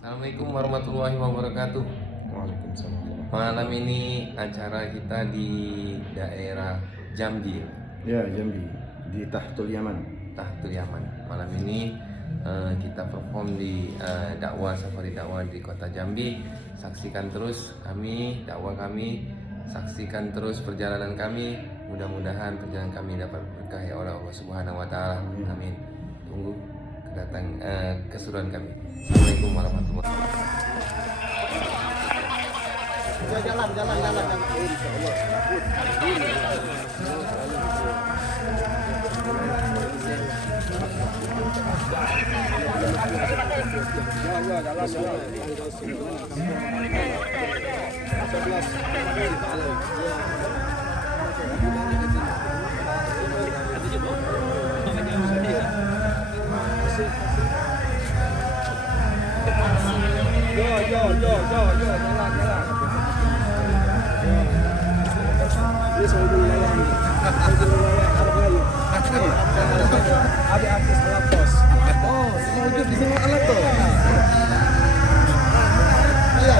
Assalamualaikum warahmatullahi wabarakatuh. Waalaikumsalam. Malam ini acara kita di daerah Jambi, Ya, Jambi di Tahtul Yaman. Tahtul Yaman. Malam ini kita perform di dakwah safari dakwah di kota Jambi. Saksikan terus kami, dakwah kami, saksikan terus perjalanan kami. Mudah-mudahan perjalanan kami dapat berkah ya oleh Allah Subhanahu wa taala. Amin. Tunggu keseruan kami. Assalamualaikum warahmatullahi wabarakatuh. Ini saya dulu layani. Saya dulu layani Arab Melayu. Ada artis alat pos. Oh, semua wujud di semua alat tuh. Iya.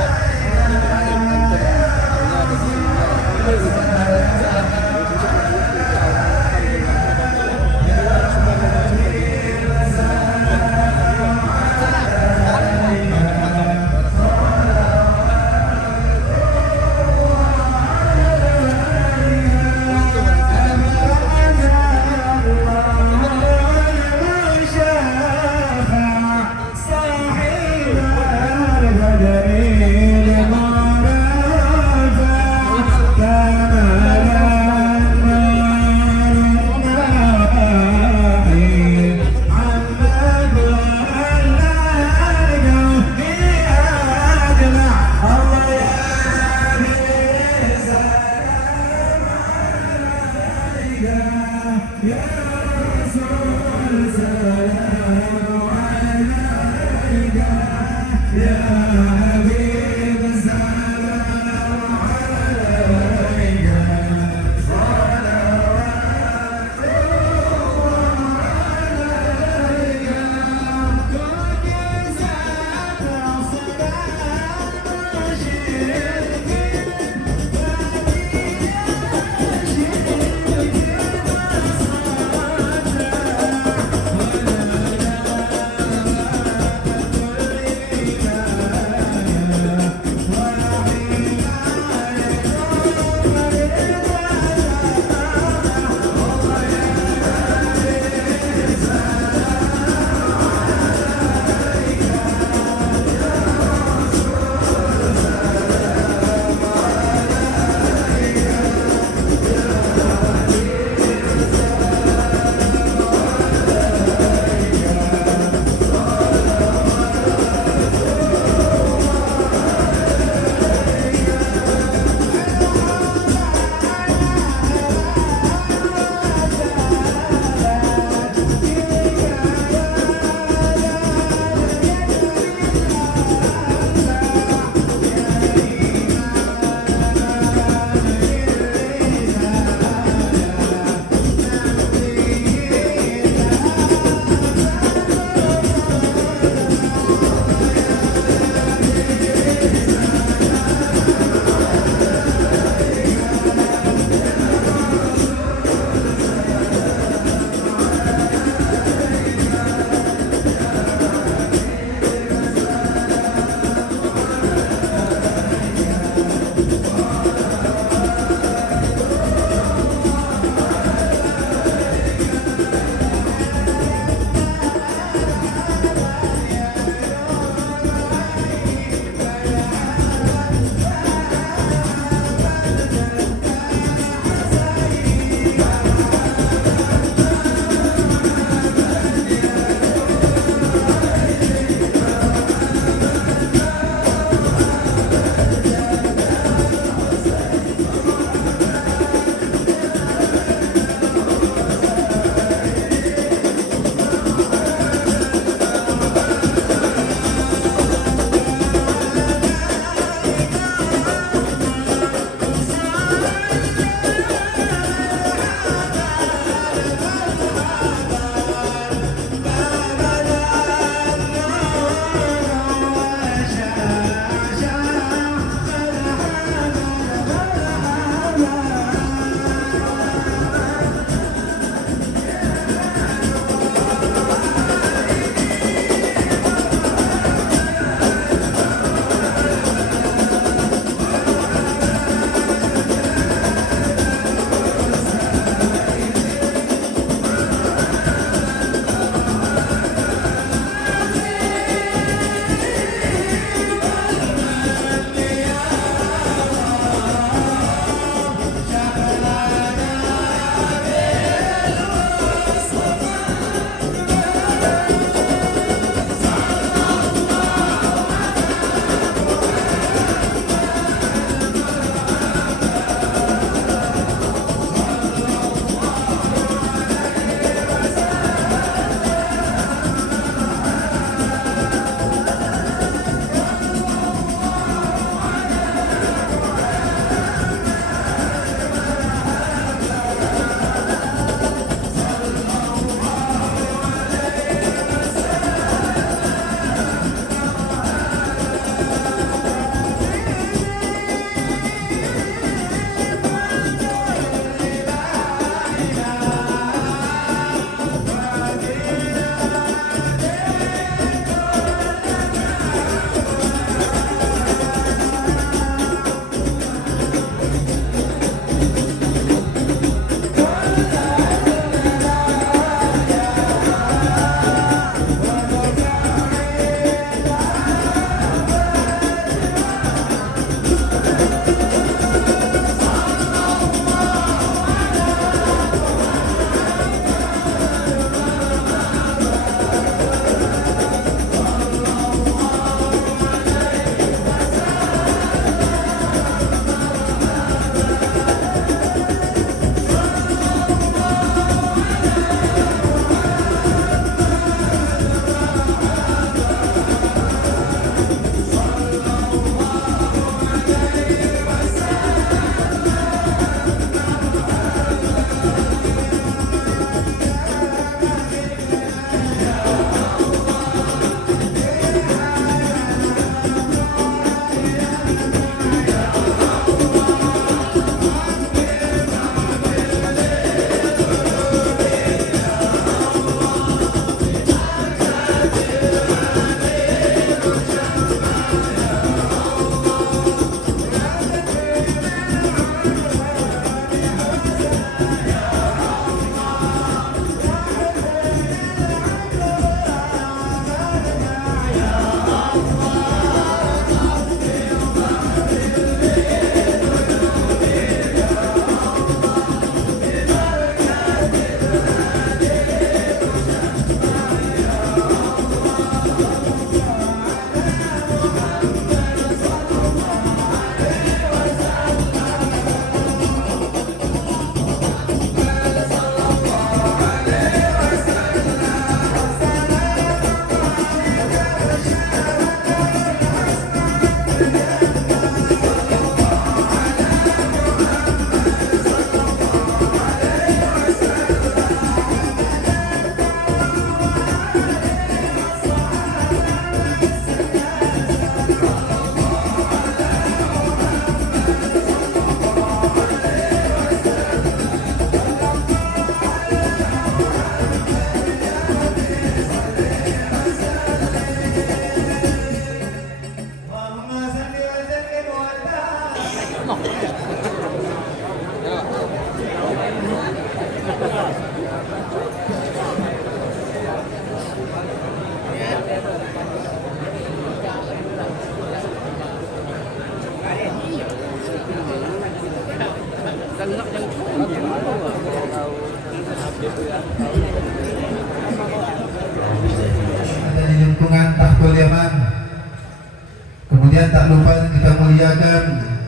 Kemudian tak lupa kita muliakan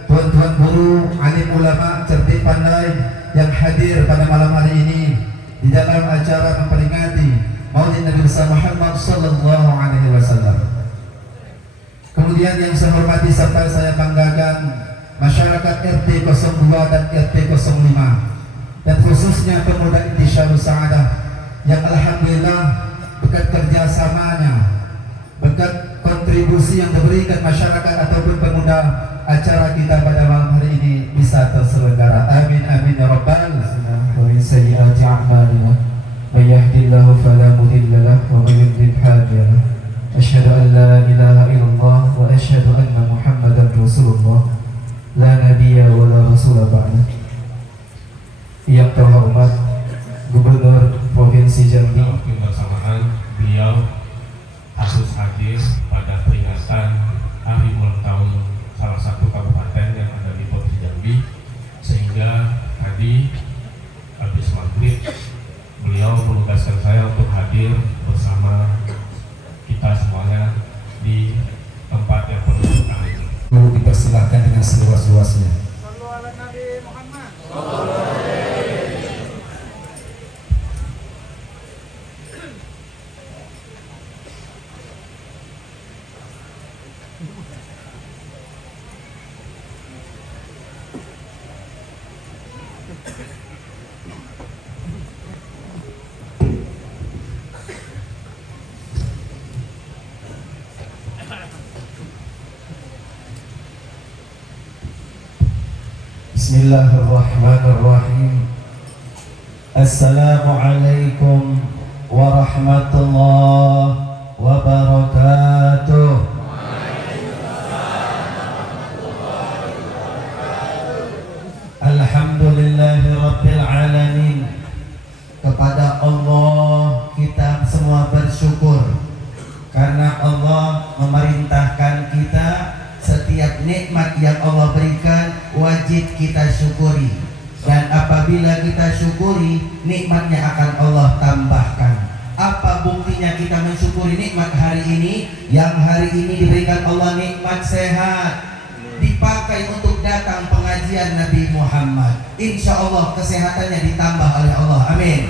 tuan-tuan guru, alim ulama, cerdik pandai yang hadir pada malam hari ini di dalam acara memperingati Maulid Nabi besar Muhammad sallallahu alaihi wasallam. Kemudian yang saya hormati serta saya banggakan masyarakat RT 02 dan RT 05 dan khususnya pemuda Intisyarus Sa'adah yang alhamdulillah berkat kerjasamanya, berkat kontribusi yang diberikan masyarakat ataupun pemuda, acara kita pada malam hari ini bisa terselenggara. Amin amin ya rabbal alamin. Wa min sayyiati a'malina may yahdihillahu fala mudilla lahu wa may yudlil fala hadiya lahu. Asyhadu an la ilaha illallah wa asyhadu anna Muhammadan Rasulullah la nabiyya wa la rasula ba'da. Yang terhormat Gubernur Provinsi Jambi, kebersamaan beliau harus hadir pada peringatan hari ulang tahun salah satu kabupaten yang ada di Provinsi Jambi, sehingga tadi habis maghrib beliau menugaskan saya untuk hadir bersama kita semuanya di tempat yang penuh berkah ini. Dipersilahkan dengan seluas-luasnya. Sallu ala Nabi Muhammad. Bismillahirrahmanirrahim. Assalamualaikum warahmatullahi wabarakatuh. Alhamdulillahirabbil alamin. Kepada Allah kita semua bersyukur karena Allah memerintahkan kita setiap nikmat yang Allah berikan wajib kita syukuri, dan apabila kita syukuri nikmatnya akan Allah tambahkan. Apa buktinya kita mensyukuri nikmat hari ini? Yang hari ini diberikan Allah nikmat sehat, dipakai untuk datang pengajian Nabi Muhammad. Insya Allah kesehatannya ditambah oleh Allah, amin.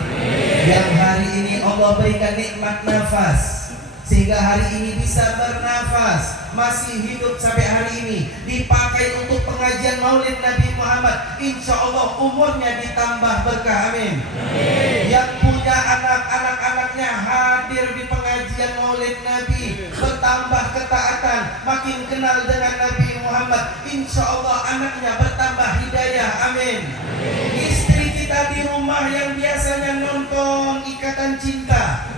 Yang hari ini Allah berikan nikmat nafas, sehingga hari ini bisa bernafas, masih hidup sampai hari ini, dipakai untuk pengajian Maulid Nabi Muhammad. Insya Allah umurnya ditambah berkah, amin. Yang punya anak-anaknya hadir di pengajian Maulid Nabi, bertambah ketaatan, makin kenal dengan Nabi Muhammad. Insya Allah anaknya bertambah hidayah, amin. Istri kita di rumah yang biasanya nonton Ikatan Cinta,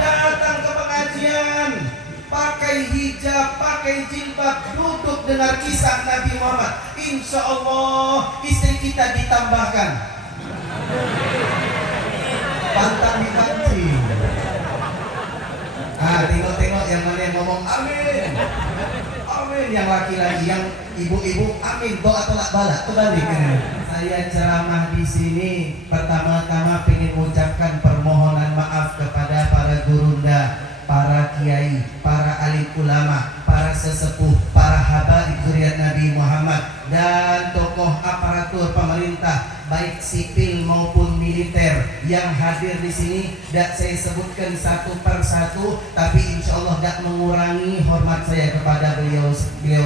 datang ke pengajian, pakai hijab, pakai jilbab, duduk dengar kisah Nabi Muhammad. Insya Allah istri kita ditambahkan. Pantang dipancing. Tengok-tengok yang mana yang ngomong amin, amin. Yang laki-laki, yang ibu-ibu amin. Doa tolak balak kembali. Saya ceramah di sini pertama-tama pengen mengucapkan permohonan maaf kepada para gurunda, para kiai, para alim ulama, para sesepuh, para habaib zuriat Nabi Muhammad, dan tokoh aparatur pemerintah baik sipil maupun militer yang hadir di sini. Tidak saya sebutkan satu persatu, tapi insya Allah tidak mengurangi hormat saya kepada beliau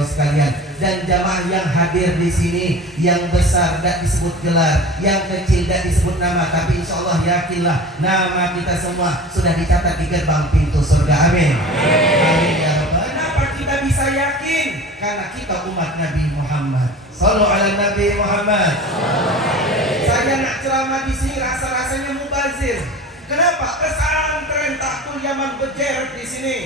sekalian. Dan jamaah yang hadir di sini, yang besar tidak disebut gelar, yang kecil tidak disebut nama, tapi insya Allah yakinlah nama kita semua sudah dicatat di gerbang pintu surga, amin. Amin ya Rabbal. Kenapa kita bisa yakin? Karena kita umat Nabi Muhammad. Sallu ala Nabi Muhammad. Saya nak ceramah di sini rasa-rasanya mubazir. Kenapa? Pesantren Tahtul Yaman berjerat di sini.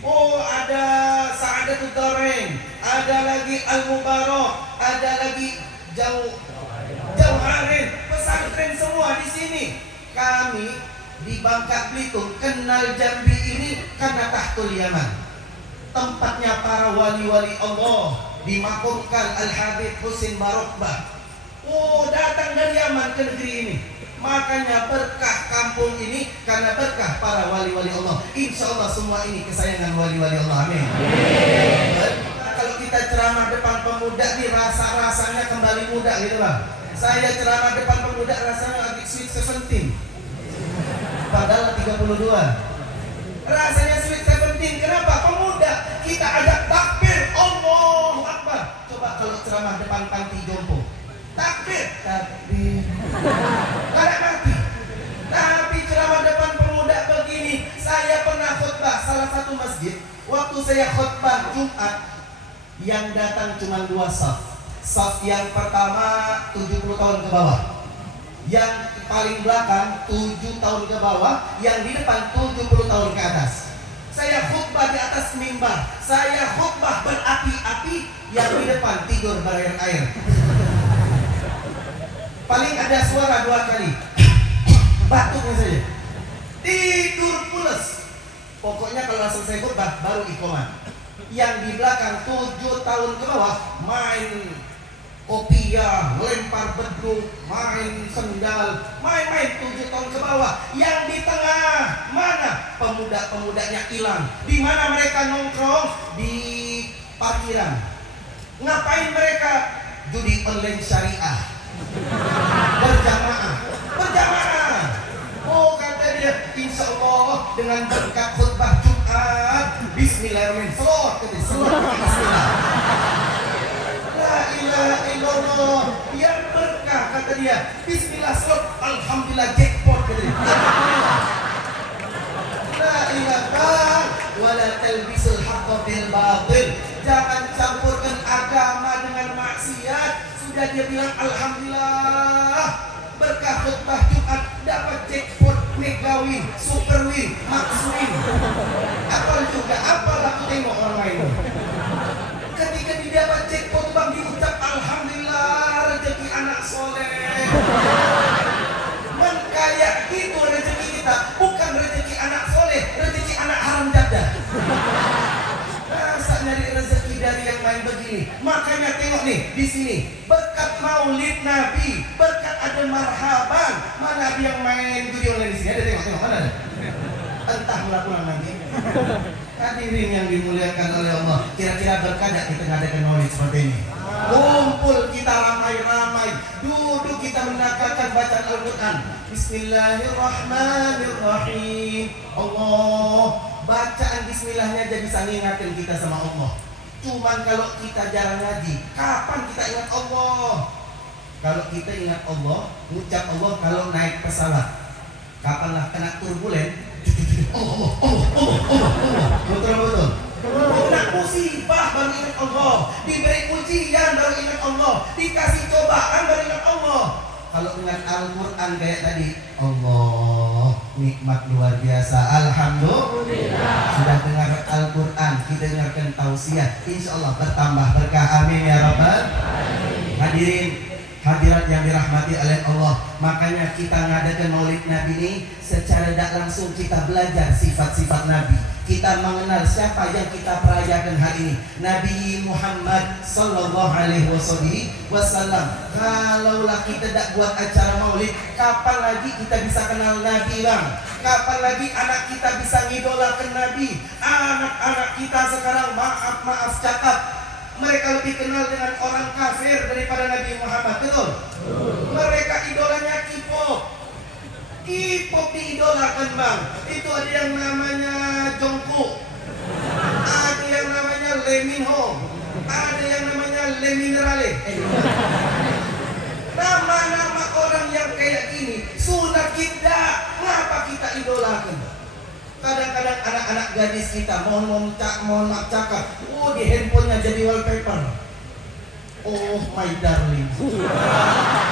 Oh, ada Sa'adatul Darain, ada lagi Al-Mubarak, ada lagi Jauharin, pesantren semua di sini. Kami di Bangka Belitung kenal Jambi ini karena Tahtul Yaman, tempatnya para wali-wali Allah, dimakamkan Al-Habib Husin Barokbah. Oh, datang dari Yaman ke negeri ini. Makanya berkah kampung ini karena berkah para wali-wali Allah. Insya Allah semua ini kesayangan wali-wali Allah, amin. Kalau kita rasanya kembali muda gitu bang. Saya ceramah depan pemuda rasanya lagi sweet 17. Padahal 32. Rasanya sweet 17. Kenapa? Pemuda kita ajak takbir, Allahu Akbar. Coba kalau ceramah depan panti jompo, takbir, takbir, kada mati. Tapi ceramah depan pemuda begini, saya pernah khutbah salah satu masjid. Waktu saya khutbah Jumat, yang datang cuma 2 saf. Saf yang pertama 70 tahun ke bawah, yang paling belakang 7 tahun ke bawah, yang di depan 70 tahun ke atas. Saya khutbah di atas mimbar, saya khutbah berapi-api, yang di depan tidur berair-air. Paling ada suara 2 kali, batuknya saja, tidur pulas. Pokoknya kalau selesai khutbah baru iqamah. Yang di belakang 7 tahun ke bawah main kopiah, lempar beduk, main sendal, main-main 7 tahun ke bawah. Yang di tengah mana? Pemuda-pemudanya hilang. Di mana mereka nongkrong? Di parkiran. Ngapain mereka? Judi online syariah. Berjamaah. Berjamaah. Oh kata dia, insya Allah dengan berkat khutbah Jumat, Bismillahirrahmanirrahim. Selawat, Bismillah. La ilaha illallah. Biar berkah kata dia. Bismillah, selawat, alhamdulillah, jackpot kata dia. La ilaha wala talbisul haqqa bil batil. Jangan campurkan agama dengan maksiat. Sudah dia bilang alhamdulillah, berkah khutbah Jumat dapat jackpot, mega win, super win, max win. Apal juga, apal aku tengok orang lain. Ketika dia dapat jackpot bang, diucap alhamdulillah, rezeki anak soleh. Kayak gitu rezeki kita, bukan rezeki anak soleh, rezeki anak haram jadah. Masa nyari rezeki dari yang main begini? Makanya tengok nih di sini, berkat Maulid Nabi, berkat ada marhaban. Mana Nabi yang main judi online di sini? Ada tengok mana ada? Entah pulang nanti. Hadirin yang dimuliakan oleh Allah, kira-kira berkah kita ngadakan Maulid seperti ini? Kumpul kita ramai-ramai, duduk kita mendengarkan bacaan Al-Quran. Bismillahirrahmanirrahim. Allah, bacaan bismillahnya aja bisa ngingatin kita sama Allah. Cuman kalau kita jarang ngaji, kapan kita ingat Allah? Kalau kita ingat Allah, ucap Allah kalau naik pesawat. Kapanlah kena turbulen, Allah. Betul. Kena musibah baru ingat Allah, diberi ujian baru ingat Allah, dikasih cobaan baru ingat Allah. Kalau ingat Al-Quran kayak tadi, Allah nikmat luar biasa, alhamdulillah. Sudah dengar Al-Quran, kita dengarkan tausiah, insya Allah bertambah berkah, amin ya rabbal alamin. Hadirin hadirat yang dirahmati oleh Allah, makanya kita ngadakan Maulid Nabi ini secara tidak langsung kita belajar sifat-sifat Nabi. Kita mengenal siapa yang kita perayakan hari ini, Nabi Muhammad sallallahu alaihi wasallam. Kalaulah kita tidak buat acara Maulid, kapan lagi kita bisa kenal Nabi bang? Kapan lagi anak kita bisa ngidolakan Nabi? Anak-anak kita sekarang maaf cakap, mereka lebih kenal dengan orang kafir daripada Nabi Muhammad, betul? Mereka idolanya K-pop. K-pop diidolakan bang. Itu ada yang namanya Jungkook, ada yang namanya Lee Min Ho, ada yang namanya Lee Minerale. Nama-nama orang yang kayak gini sudah kita, ngapa kita idolakan? Kadang-kadang anak-anak gadis kita mohon maaf cakap, oh di handphonenya jadi wallpaper. Oh my darling,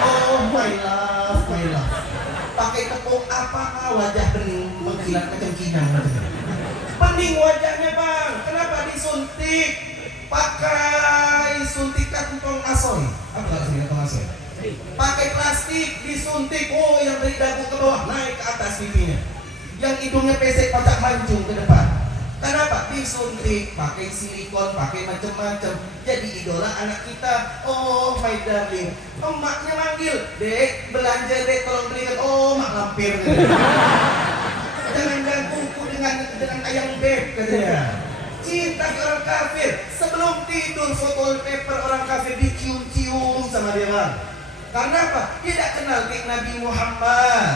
oh my love, pakai tepung apa wajah bening mengkilat kecengkinang. Bening wajahnya bang, kenapa disuntik? Pakai suntik kantong asoy. Apa suntik kantong asoy? Pakai plastik disuntik. Oh yang dari dagu ke bawah naik ke atas pipinya, yang hidungnya pesek pacak mancung ke depan. Kenapa? Disuntik, pakai silikon, pakai macam-macam. Jadi idola anak kita. Oh my darling, emaknya manggil, dek belanja dek, tolong belikan. Oh mak lampir. Jangan kuku dengan ayam beb katanya. Cinta ke orang kafir. Sebelum tidur foto paper orang kafir dicium-cium, Karena apa? Dia tidak kenal kayak Nabi Muhammad.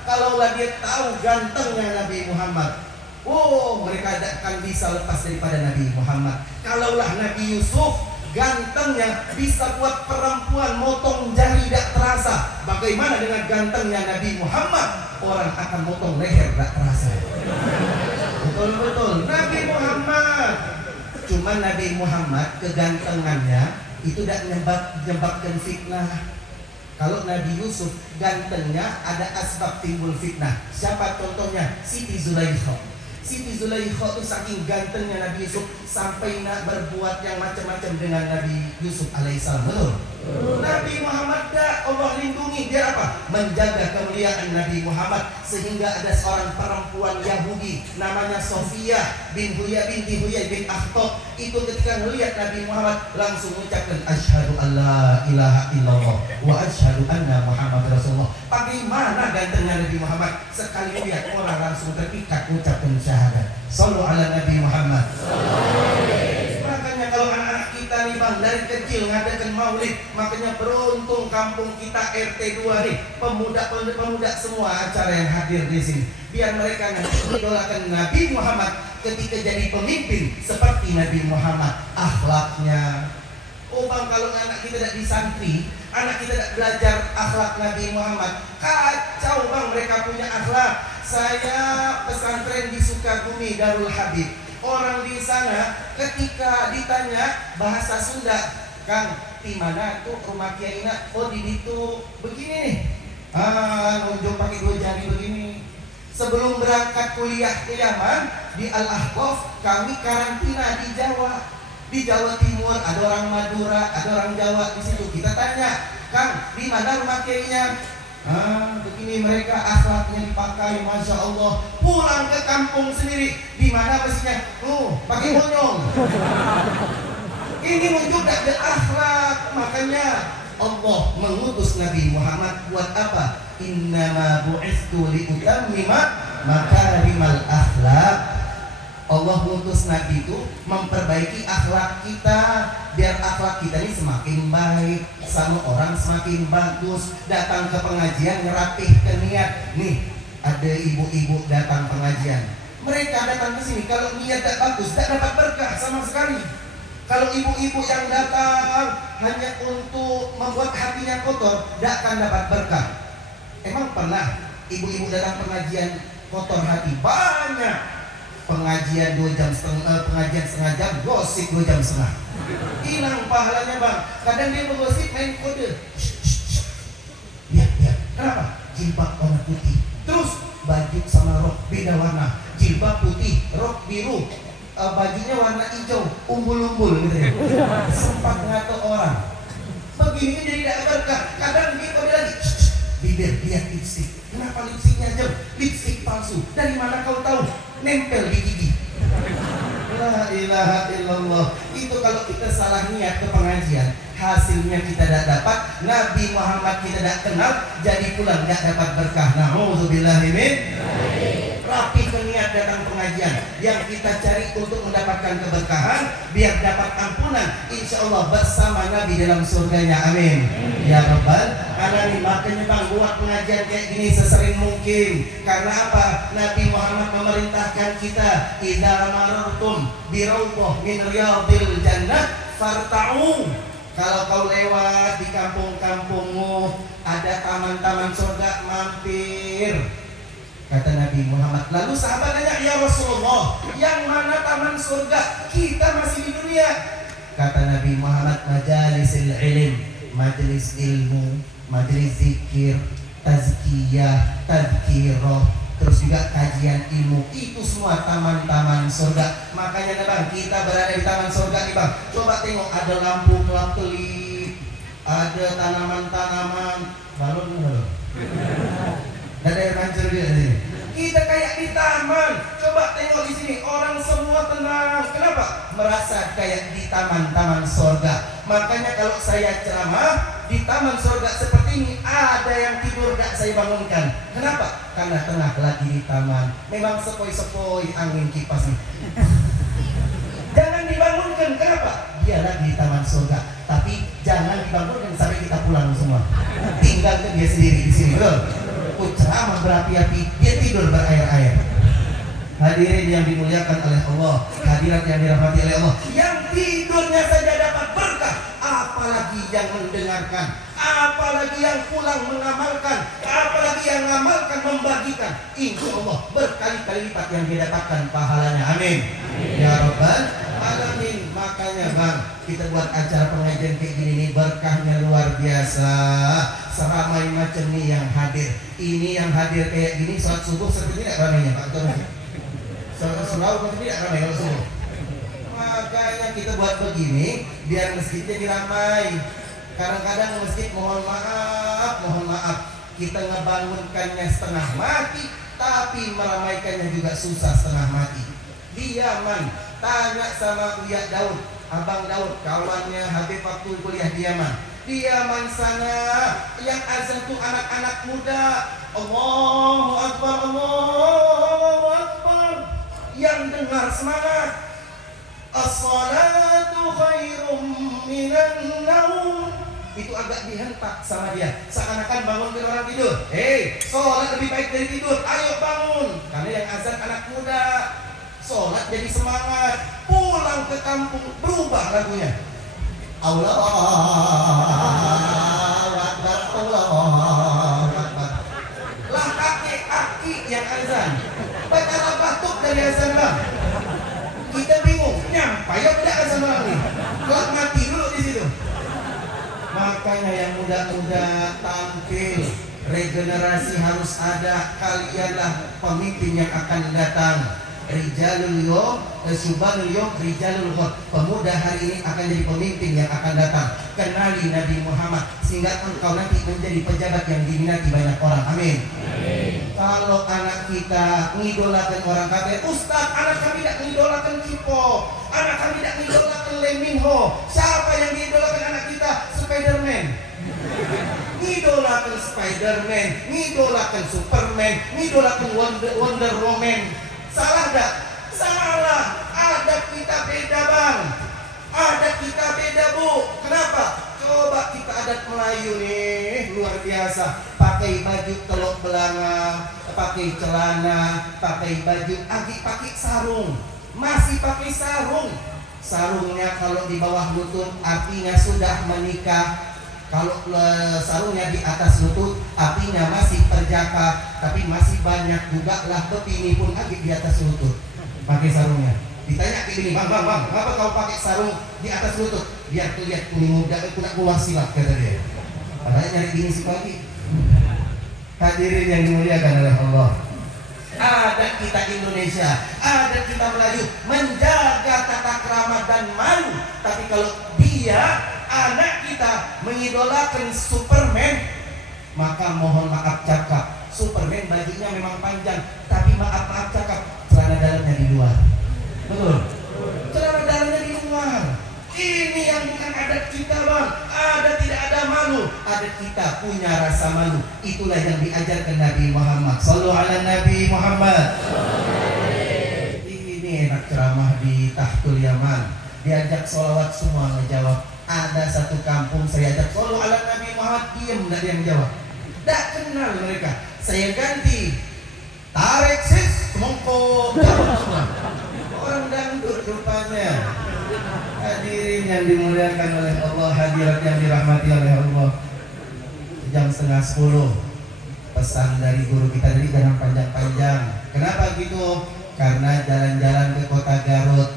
Kalaulah dia tahu gantengnya Nabi Muhammad, oh, mereka tidak akan bisa lepas daripada Nabi Muhammad. Kalaulah Nabi Yusuf gantengnya bisa buat perempuan motong jari tidak terasa, bagaimana dengan gantengnya Nabi Muhammad? Orang akan motong leher tidak terasa. Betul-betul Nabi Muhammad. Cuma Nabi Muhammad kegantengannya itu tidak menyebabkan fitnah. Kalau Nabi Yusuf gantengnya ada asbab timbul fitnah. Siapa contohnya? Siti Zulaikha. Siti Zulaikha itu saking gantengnya Nabi Yusuf sampai nak berbuat yang macam-macam dengan Nabi Yusuf alaihissalam. Betul? Nabi Muhammad dah Allah lindungi. Biar apa? Menjaga kemuliaan Nabi Muhammad. Sehingga ada seorang perempuan Yahudi namanya Sofia binti Huyai bin Akhtab. Itu ketika melihat Nabi Muhammad langsung mengucapkan asyhadu alla ilaha illallah wa asyhadu anna Muhammad Rasulullah. Bagaimana gantengnya Nabi Muhammad? Sekali lihat orang langsung terpikat mengucapkan syahadat. Sallu ala Nabi Muhammad. Makanya kalau anak-anak kita nih bang dari kecil ngadakan maulid, makanya beruntung kampung kita RT 2 nih, pemuda semua acara yang hadir di sini. Biar mereka nanti idolakan Nabi Muhammad ketika jadi pemimpin seperti Nabi Muhammad akhlaknya. Oh bang, kalau anak kita tidak di santri, anak kita tidak belajar akhlak Nabi Muhammad, kacau bang mereka punya akhlak. Saya pesantren di Sukabumi Darul Habib. Orang di sana ketika ditanya bahasa Sunda, Kang, di mana tuh rumah Kiai Ina? Oh di itu begini nih, nunjuk pakai 2 jari begini. Sebelum berangkat kuliah ke Yaman di Al-Ahqaf, kami karantina di Jawa. Di Jawa Timur ada orang Madura, ada orang Jawa di situ. Kita tanya, Kang, di mana rumah Kiainya? Begini mereka akhlaknya dipakai, masya Allah. Pulang ke kampung sendiri, di mana mestinya? Pakai monyong. Ini muncul tak ada akhlak. Makanya Allah mengutus Nabi Muhammad buat apa? Innama bu'istu liutammima makarimal akhlak. Allah mengutus Nabi itu memperbaiki akhlak kita, biar akhlak kita ini semakin baik, sama orang semakin bagus. Datang ke pengajian ngerapihkan niat. Nih ada ibu-ibu datang pengajian, mereka datang ke sini kalau niat tak bagus tak dapat berkah sama sekali. Kalau ibu-ibu yang datang hanya untuk membuat hatinya kotor, tidak akan dapat berkah. Emang pernah ibu-ibu datang pengajian kotor hati? Banyak. Pengajian 2 jam setengah, pengajian setengah jam, gosip 2 jam setengah. Hilang pahalanya bang. Kadang dia bergosip main kode. Lihat. Kenapa? Jilbab warna putih. Terus baju sama rok beda warna. Jilbab putih, rok biru, bajunya warna hijau, umbul-umbul gitu ya. Sempat ngato orang. Begini jadi tidak berkah. Kadang dia kode lagi. Bibir, lihat lipstik. Kenapa lipstiknya jauh? Lipstik palsu. Dari mana kau tahu? Nempel di gigi. La ilaha illallah. Itu kalau kita salah niat ke pengajian, hasilnya kita tidak dapat. Nabi Muhammad kita tidak kenal, jadi pula tidak dapat berkah. Na'udzubillahi min. Rapi ke niat datang pengajian. Yang kita cari untuk mendapatkan keberkahan, biar dapat ampunan, insya Allah bersama Nabi dalam surganya. Amin. Ya Rabbal Alamin. Makanya bang, buat pengajian kayak gini sesering mungkin. Karena apa? Nabi Muhammad memerintahkan kita, idza marartum bi rawdah min riyadil jannah farta'u. Kalau kau lewat di kampung-kampungmu ada taman-taman surga, mampir. Kata Nabi Muhammad. Lalu sahabat tanya, ya Rasulullah, yang mana taman surga? Kita masih di dunia. Kata Nabi Muhammad, majalisil ilm, majelis ilmu, majelis zikir, tazkiyah, tadkirah, terus juga kajian ilmu. Itu semua taman-taman surga. Makanya bang, kita berada di taman surga nih bang. Coba tengok, ada lampu kelap-kelip, ada tanaman-tanaman, balon. Ada air mancur juga di sini. Kita kayak di taman. Coba tengok di sini, orang semua tenang. Kenapa? Merasa kayak di taman-taman surga. Makanya kalau saya ceramah di taman surga seperti ini, ada yang tidur gak saya bangunkan. Kenapa? Karena tengah lagi di taman. Memang sepoi-sepoi angin kipas nih. Jangan dibangunkan. Kenapa? Dia lagi di taman surga. Tapi jangan dibangunkan sampai kita pulang semua. semua. Tinggalkan dia sendiri di sini, betul? Ceramah berapi-api, dia tidur berair-air. Hadirin yang dimuliakan oleh Allah, hadirat yang dirahmati oleh Allah, yang tidurnya saja dapat berkah, apalagi yang mendengarkan, apalagi yang pulang mengamalkan, apalagi yang mengamalkan membagikan. Insya Allah berkali-kali lipat yang dia dapatkan pahalanya. Amin. Ya Rabbal Alamin. Makanya bang, kita buat acara pengajian kayak gini nih, berkahnya luar biasa. Seramai macam nih yang hadir. Ini yang hadir kayak gini, sholat subuh seperti tidak ramainya Pak Ketua Masjid. Sholat subuh seperti tidak ramai kalau subuh. Makanya kita buat begini biar masjidnya diramai. Kadang-kadang masjid mohon maaf kita ngebangunkannya setengah mati, tapi meramaikannya juga susah setengah mati. Di Yaman, tanya sama Uya Daud, Abang Daud, kawannya Habib waktu kuliah di Yaman. Di Yaman sana yang azan tuh anak-anak muda. Allahu Akbar, Allahu Akbar. Yang dengar semangat. As-salatu khairum minan naum. Itu agak dihentak sama dia, seakan-akan bangun dari orang tidur. Sholat lebih baik dari tidur, ayo bangun. Karena yang azan anak muda, sholat jadi semangat. Pulang ke kampung berubah lagunya. Allahu Akbar, Allahu Akbar. Lah aki yang azan, baca batuk dari azan bang. Kita bingung, nyampai ya tidak azan orang ini. Kelak mati dulu di situ. Makanya yang muda-muda tampil, regenerasi harus ada. Kalianlah pemimpin yang akan datang. Rijalul yom, Subhanul yom, Rijalul ghad. Pemuda hari ini akan jadi pemimpin yang akan datang. Kenali Nabi Muhammad sehingga engkau nanti menjadi pejabat yang diminati banyak orang. Amin. Kalau anak kita mengidolakan orang kafir, Ustaz, anak kami tidak mengidolakan Cipo, anak kami tidak mengidolakan Leminho. Siapa yang diidolakan anak kita? Spiderman. Ngidolakan Spiderman, ngidolakan Superman, ngidolakan Wonder Woman. Salah gak? Salah. Adat kita beda bang, adat kita beda bu. Kenapa? Coba kita adat Melayu nih, luar biasa. Pakai baju teluk belanga, pakai celana, pakai baju, pakai sarung, masih pakai sarung. Sarungnya kalau di bawah lutut artinya sudah menikah. Kalau sarungnya di atas lutut artinya masih perjaka. Tapi masih banyak juga lah bepini pun lagi di atas lutut pakai sarungnya. Ditanya kayak gini, bang, kenapa kau pakai sarung di atas lutut? Biar terlihat kuning muda, aku nak keluar silat, kata dia. Padahal nyari gini si pagi. Hadirin yang dimuliakan oleh Allah, adat kita Indonesia, adat kita Melayu menjaga tata krama dan malu. Tapi kalau dia, anak kita mengidolakan Superman, maka mohon maaf cakap, Superman bajunya memang panjang, tapi maaf cakap, celana dalamnya di luar. Betul? Celana dalamnya di luar. Ini yang bukan adat kita bang. Adat tidak ada malu. Adat kita punya rasa malu. Itulah yang diajarkan Nabi Muhammad. Sallu ala Nabi Muhammad. Ini enak ceramah di Tahtul Yaman. Diajak sholawat semua ngejawab. Ada satu kampung saya ajak sallu ala Nabi Muhammad, diam, tidak ada yang menjawab. Tak kenal mereka. Saya ganti. Tarik sis, semongko, jawab semua. Orang dangdut rupanya. Hadirin yang dimuliakan oleh Allah, hadirat yang dirahmati oleh Allah. Jam 9:30 pesan dari guru kita tadi, jangan panjang-panjang. Kenapa gitu? Karena jalan-jalan ke kota Garut,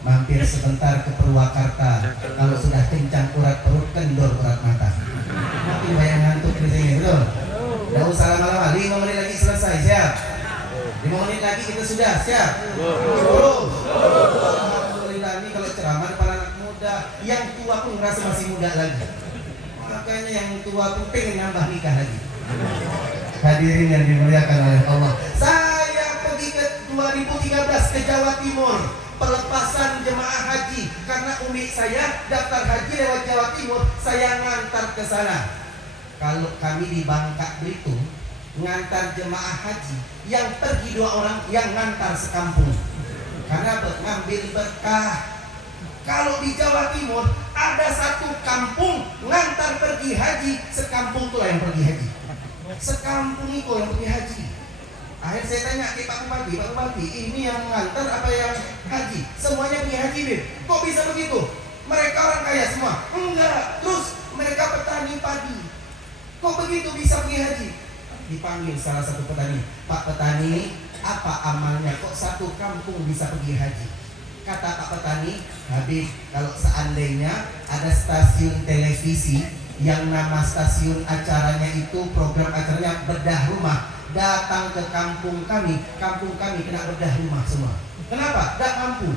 mampir sebentar ke Purwakarta. Kalau sudah kencang urat perut, kendor urat mata. Makin banyak ngantuk di sini, betul? Tidak usah lama-lama, 5 menit lagi selesai, siap? 5 menit lagi kita sudah, siap? Alhamdulillah, ini kalau ceramah depan anak muda, yang tua pun merasa masih muda lagi. Makanya yang tua pun pengen nambah nikah lagi. Hadirin yang dimuliakan oleh Allah, saya pergi ke 2013 ke Jawa Timur, pelepasan jemaah haji. Karena umi saya daftar haji lewat Jawa Timur, saya ngantar ke sana. Kalau kami di Bangka Belitung ngantar jemaah haji, yang pergi 2 orang, yang ngantar sekampung. Karena ngambil berkah. Kalau di Jawa Timur ada satu kampung ngantar pergi haji, sekampung itulah yang pergi haji. Sekampung itu yang pergi haji. Akhirnya saya tanya ke Pak Bupati, ini yang ngantar apa yang haji? Semuanya pergi haji, Bin. Kok bisa begitu? Mereka orang kaya semua? Enggak. Terus mereka petani padi. Kok begitu bisa pergi haji? Dipanggil salah satu petani. Pak petani, apa amalnya? Kok satu kampung bisa pergi haji? Kata Pak petani, Habib, kalau seandainya ada stasiun televisi yang nama stasiun acaranya itu, program acaranya bedah rumah, datang ke kampung kami kena bedah rumah semua. Kenapa? Tidak mampu,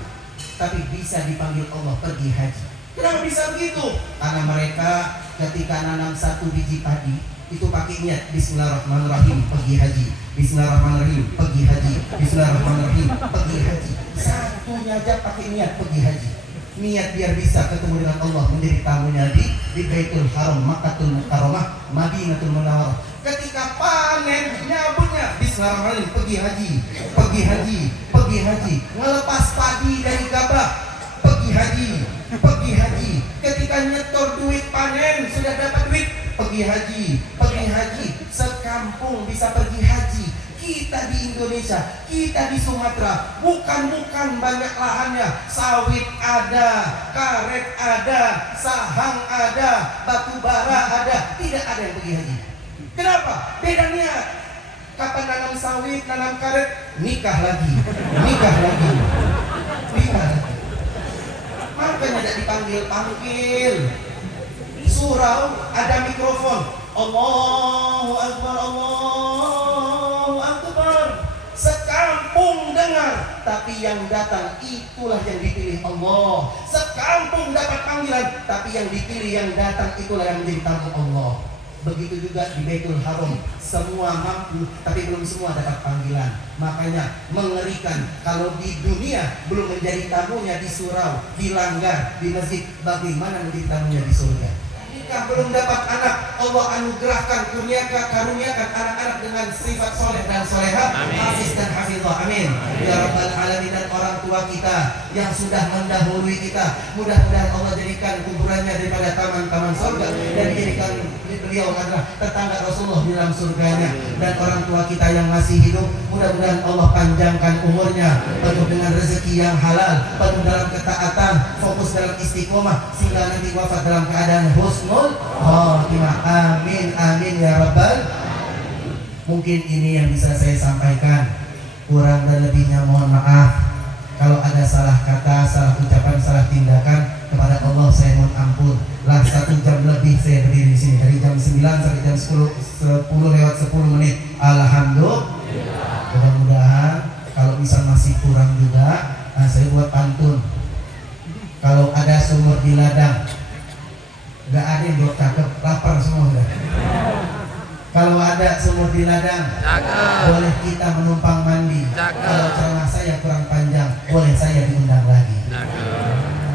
tapi bisa dipanggil Allah pergi haji. Kenapa bisa begitu? Karena mereka ketika nanam satu biji padi itu pakai niat Bismillahirrahmanirrahim pergi haji, Bismillahirrahmanirrahim pergi haji, Bismillahirrahmanirrahim pergi haji. Satunya aja pakai niat pergi haji. Niat biar bisa ketemu dengan Allah, menjadi tamunya di Baitul Haram, Makkahul Mukarramah, Madinatul Munawwarah. Ketika panen nyabutnya Bismillahirrahmanirrahim pergi haji, pergi haji, pergi haji. Ngelepas padi dari gabah, pergi haji, pergi haji. Ketika nyetor duit panen, sudah dapat duit, pergi haji, pergi haji. Sekampung bisa pergi haji. Kita di Indonesia, kita di Sumatera, bukan banyak lahannya, sawit ada, karet ada, sahang ada, batu bara ada, tidak ada yang pergi haji. Kenapa? Beda niat. Kapan nanam sawit, nanam karet, nikah lagi, nikah lagi, nikah lagi. Makanya tidak dipanggil. Surau ada mikrofon, Allahu Akbar, Allahu Akbar. Sekampung dengar, tapi yang datang itulah yang dipilih Allah. Sekampung dapat panggilan, tapi yang dipilih, yang datang itulah yang menjadi tamu Allah. Begitu juga di Baitul Haram, semua mampu tapi belum semua dapat panggilan. Makanya mengerikan kalau di dunia belum menjadi tamunya di surau, di langgar, di masjid, bagaimana menjadi tamunya di surga? Jika belum dapat anak, Allah anugerahkan, karuniakan anak-anak dengan sifat soleh dan soleha, hafiz dan hafizah. Amin. Ya Rabbal Alamin. Dan orang tua kita yang sudah mendahului kita, mudah-mudahan Allah jadikan kuburannya daripada taman-taman surga dan dijadikan beliau adalah tetangga Rasulullah di dalam surganya. Dan orang tua kita yang masih hidup, mudah-mudahan Allah panjangkan umurnya, penuh dengan rezeki yang halal, penuh dalam ketaatan, fokus dalam istiqomah, sehingga nanti wafat dalam keadaan husnul khatimah. Amin, amin ya Rabbal. Mungkin ini yang bisa saya sampaikan. Kurang dan lebihnya mohon maaf. Kalau ada salah kata, salah ucapan, salah tindakan, kepada Allah saya mohon ampun. Lah 1 jam lebih saya berdiri di sini, dari jam 9 sampai jam 10 lewat 10 menit. Alhamdulillah. Mudah-mudahan kalau misal masih kurang juga, saya buat pantun. Kalau ada sumur di ladang, gak ada yang jawab cakep, lapar semua udah. Kalau ada sumur di ladang, boleh kita menumpang mandi. Kalau ceramah saya kurang panjang, boleh saya diundang lagi.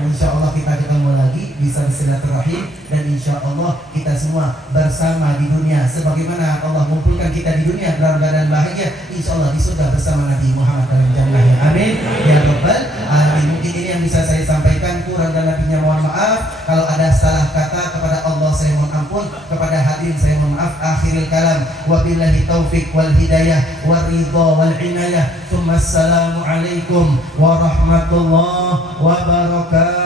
Insya Allah kita ketemu lagi, bisa bersilaturahim, dan insya Allah kita semua bersama di dunia sebagaimana Allah mengumpulkan kita di dunia dalam keadaan bahagia. Insya Allah di surga bersama Nabi Muhammad dalam jannah. Amin ya Rabbal Alamin. Mungkin ini yang bisa saya sampaikan. Kurang dan lebihnya mohon maaf. Kalau ada salah kata, kepada Allah saya mohon ampun, kepada hadirin saya mohon maaf. Akhirul kalam, wabillahi taufiq wal hidayah wal ridha wal inayah. Assalamualaikum warahmatullahi wabarakatuh.